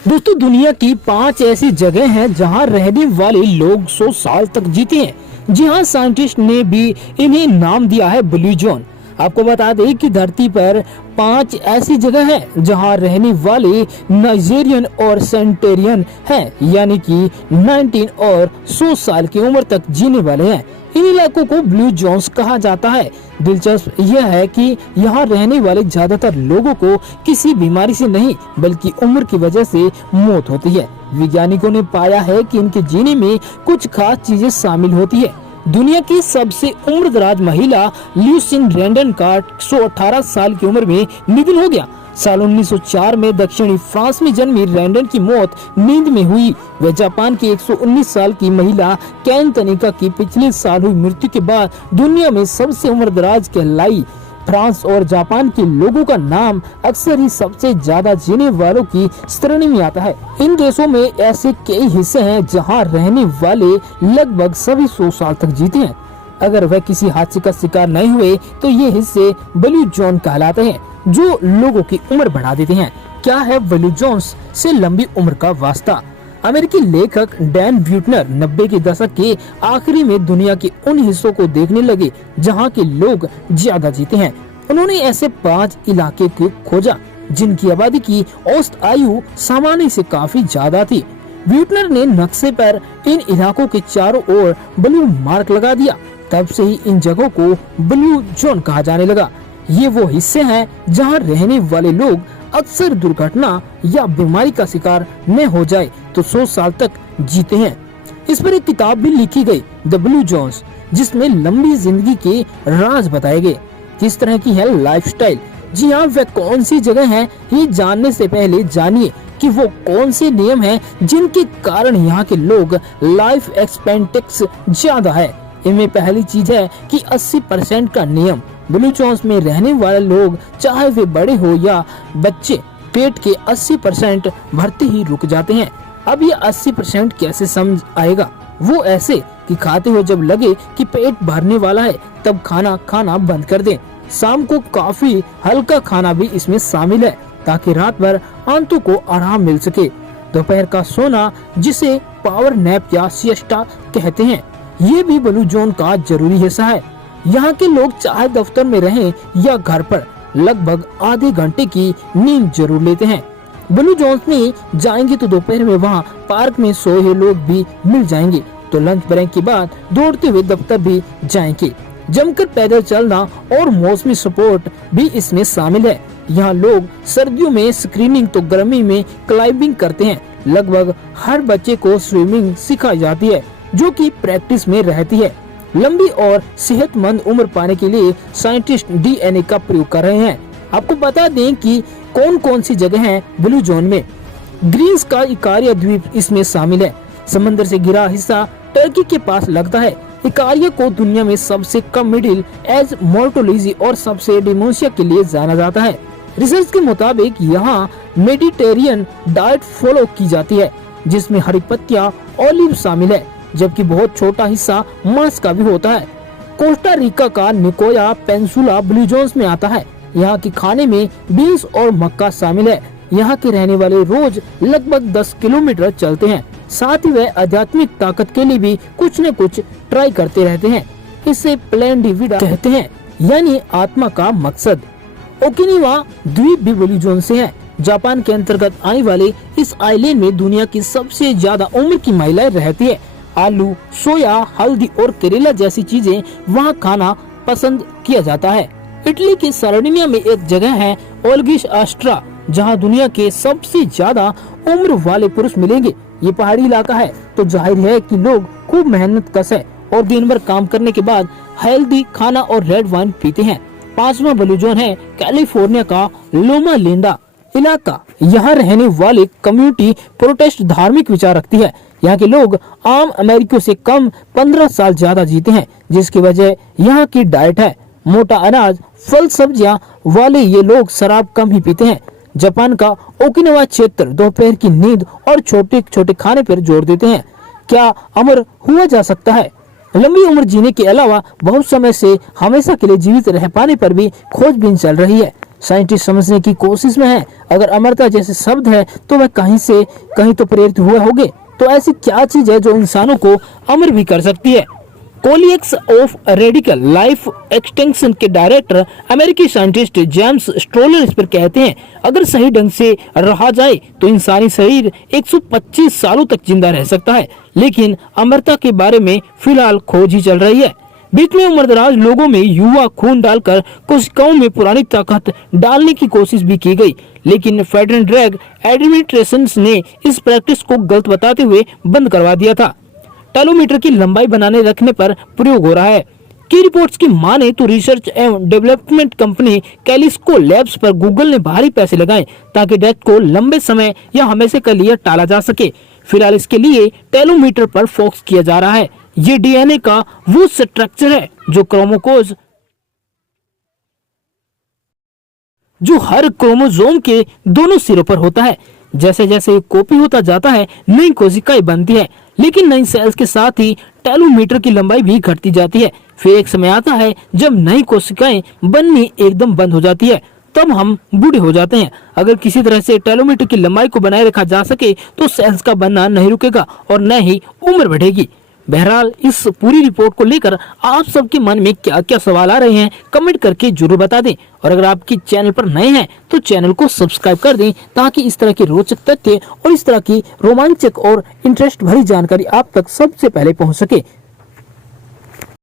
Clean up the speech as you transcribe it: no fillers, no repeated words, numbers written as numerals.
दोस्तों, दुनिया की 5 ऐसी जगह हैं जहां रहने वाले लोग 100 साल तक जीते हैं। जी हां, साइंटिस्ट ने भी इन्हें नाम दिया है ब्लू जोन। आपको बता दें कि धरती पर 5 ऐसी जगह हैं जहां रहने वाले नाइजीरियन और सेंटेरियन हैं, यानी कि 19 और 100 साल की उम्र तक जीने वाले हैं। इन इलाकों को ब्लू जोन्स कहा जाता है। दिलचस्प यह है कि यहाँ रहने वाले ज्यादातर लोगों को किसी बीमारी से नहीं बल्कि उम्र की वजह से मौत होती है। वैज्ञानिकों ने पाया है कि इनके जीने में कुछ खास चीजें शामिल होती है। दुनिया की सबसे उम्रदराज महिला ल्यूसिन रैंडन का 118 साल की उम्र में निधन हो गया। साल 1904 में दक्षिणी फ्रांस में जन्मी रैंडन की मौत नींद में हुई। वह जापान की 119 साल की महिला कैन तनिका की पिछले साल हुई मृत्यु के बाद दुनिया में सबसे उम्रदराज कहलाई। फ्रांस और जापान के लोगों का नाम अक्सर ही सबसे ज्यादा जीने वालों की श्रेणी में आता है। इन देशों में ऐसे कई हिस्से हैं जहां रहने वाले लगभग सभी 100 साल तक जीते हैं। अगर वह किसी हादसे का शिकार नहीं हुए तो ये हिस्से ब्लू जोन कहलाते हैं, जो लोगों की उम्र बढ़ा देते हैं। क्या है ब्लू जोन्स से लंबी उम्र का वास्ता? अमेरिकी लेखक डैन ब्यूटनर 90 के दशक के आखिरी में दुनिया के उन हिस्सों को देखने लगे जहां के लोग ज्यादा जीते हैं। उन्होंने ऐसे 5 इलाके को खोजा जिनकी आबादी की औसत आयु सामान्य से काफी ज्यादा थी। ब्यूटनर ने नक्शे पर इन इलाकों के चारों ओर ब्लू मार्क लगा दिया। तब से ही इन जगहों को ब्लू जोन कहा जाने लगा। ये वो हिस्से हैं जहां रहने वाले लोग अक्सर दुर्घटना या बीमारी का शिकार न हो जाए तो 100 साल तक जीते हैं। इस पर एक किताब भी लिखी गई, द ब्लू जोन्स, जिसमें लंबी जिंदगी के राज बताए गए। किस तरह की है लाइफस्टाइल? जी हाँ, वह कौन सी जगह है, ये जानने से पहले जानिए कि वो कौन से नियम हैं जिनके कारण यहाँ के लोग लाइफ एक्सपेक्टेंसी ज्यादा है। इनमें पहली चीज है कि 80% का नियम। ब्लू जोन्स में रहने वाले लोग, चाहे वे बड़े हो या बच्चे, पेट के 80% भरते ही रुक जाते हैं। अब ये 80% कैसे समझ आएगा? वो ऐसे कि खाते हुए जब लगे कि पेट भरने वाला है तब खाना खाना बंद कर दें। शाम को काफी हल्का खाना भी इसमें शामिल है ताकि रात भर आंतों को आराम मिल सके। दोपहर का सोना, जिसे पावर नैप या सिएस्टा कहते हैं, ये भी ब्लू जोन का जरूरी हिस्सा है। यहाँ के लोग चाहे दफ्तर में रहें या घर पर, लगभग आधे घंटे की नींद जरूर लेते हैं। ब्लू जोन्स में जाएंगे तो दोपहर में वहाँ पार्क में सोए हुए लोग भी मिल जाएंगे, तो लंच ब्रेक के बाद दौड़ते हुए दफ्तर भी जाएंगे। जमकर पैदल चलना और मौसमी सपोर्ट भी इसमें शामिल है। यहाँ लोग सर्दियों में स्क्रीनिंग तो गर्मी में क्लाइंबिंग करते हैं। लगभग हर बच्चे को स्विमिंग सिखाई जाती है, जो कि प्रैक्टिस में रहती है। लंबी और सेहतमंद उम्र पाने के लिए साइंटिस्ट डीएनए का प्रयोग कर रहे हैं। आपको बता दें कि कौन कौन सी जगह हैं ब्लू जोन में। ग्रीस का इकारिया द्वीप इसमें शामिल है। समंदर से घिरा हिस्सा टर्की के पास लगता है। इकारिया को दुनिया में सबसे कम मिडिल एज मोर्टोलॉजी और सबसे डिमेंशिया के लिए जाना जाता है। रिसर्च के मुताबिक यहाँ मेडिटेरियन डाइट फॉलो की जाती है, जिसमें हरी पत्तियां, ऑलिव शामिल है, जबकि बहुत छोटा हिस्सा मांस का भी होता है। कोस्टा रिका का निकोया पेंसुला ब्लू जोन्स में आता है। यहाँ के खाने में बीन्स और मक्का शामिल है। यहाँ के रहने वाले रोज लगभग 10 किलोमीटर चलते हैं। साथ ही वह आध्यात्मिक ताकत के लिए भी कुछ न कुछ ट्राई करते रहते हैं। इसे प्लेन डिविडा कहते हैं, यानी आत्मा का मकसद। ओकिनावा द्वीप भी ब्लू जोन से है। जापान के अंतर्गत आने वाले इस आइलैंड में दुनिया की सबसे ज्यादा उम्र की महिलाएं रहती है। आलू, सोया, हल्दी और करेला जैसी चीजें वहाँ खाना पसंद किया जाता है। इटली की सार्डिनिया में एक जगह है ओल्गिश आस्ट्रा, जहाँ दुनिया के सबसे ज्यादा उम्र वाले पुरुष मिलेंगे। ये पहाड़ी इलाका है तो जाहिर है कि लोग खूब मेहनत कश है और दिन भर काम करने के बाद हेल्दी खाना और रेड वाइन पीते हैं। 5वां ब्लू जोन है कैलिफोर्निया का लोमा लिंडा इलाका। यहाँ रहने वाले कम्युनिटी प्रोटेस्ट धार्मिक विचार रखती है। यहाँ के लोग आम अमेरिकियों से कम 15 साल ज्यादा जीते हैं, जिसकी वजह यहाँ की डाइट है। मोटा अनाज, फल, सब्जियाँ वाले ये लोग शराब कम ही पीते हैं। जापान का ओकिनावा क्षेत्र दोपहर की नींद और छोटे छोटे खाने पर जोर देते हैं। क्या अमर हुआ जा सकता है? लंबी उम्र जीने के अलावा बहुत समय से हमेशा के लिए जीवित रह पाने पर भी खोजबीन चल रही है। साइंटिस्ट समझने की कोशिश में है, अगर अमरता जैसे शब्द है तो वह कहीं से कहीं तो प्रेरित हुए होंगे। तो ऐसी क्या चीज है जो इंसानों को अमर भी कर सकती है? कोलिएक्स ऑफ रेडिकल लाइफ एक्सटेंशन के डायरेक्टर अमेरिकी साइंटिस्ट जेम्स स्ट्रोलर इस पर कहते हैं, अगर सही ढंग से रहा जाए तो इंसानी शरीर 125 सालों तक जिंदा रह सकता है, लेकिन अमरता के बारे में फिलहाल खोज ही चल रही है। बीच में उम्रदराज लोगों में युवा खून डालकर कोशिकाओं में पुरानी ताकत डालने की कोशिश भी की गई, लेकिन फेडरल एंड ड्रग एडमिनिस्ट्रेशन ने इस प्रैक्टिस को गलत बताते हुए बंद करवा दिया था। टेलोमीटर की लंबाई बनाने रखने पर प्रयोग हो रहा है। की रिपोर्ट्स की माने तो रिसर्च एवं डेवलपमेंट कंपनी कैलिस्को लैब्स पर गूगल ने भारी पैसे लगाए ताकि डेथ को लंबे समय या हमेशा के लिए टाला जा सके। फिलहाल इसके लिए टेलोमीटर पर फोकस किया जा रहा है। ये डीएनए का वो स्ट्रक्चर है जो क्रोमोसोम जो हर क्रोमोसोम के दोनों सिरों पर होता है। जैसे जैसे कॉपी होता जाता है नई कोशिकाएं बनती है, लेकिन नई सेल्स के साथ ही टेलोमीटर की लंबाई भी घटती जाती है। फिर एक समय आता है जब नई कोशिकाएं बननी एकदम बंद हो जाती है, तब हम बूढ़े हो जाते हैं। अगर किसी तरह से टेलोमीटर की लंबाई को बनाए रखा जा सके तो सेल्स का बनना नहीं रुकेगा और न ही उम्र बढ़ेगी। बहरहाल इस पूरी रिपोर्ट को लेकर आप सबके मन में क्या क्या सवाल आ रहे हैं कमेंट करके जरूर बता दें, और अगर आपकी चैनल पर नए हैं तो चैनल को सब्सक्राइब कर दें ताकि इस तरह के रोचक तथ्य और इस तरह की रोमांचक और इंटरेस्ट भरी जानकारी आप तक सबसे पहले पहुंच सके।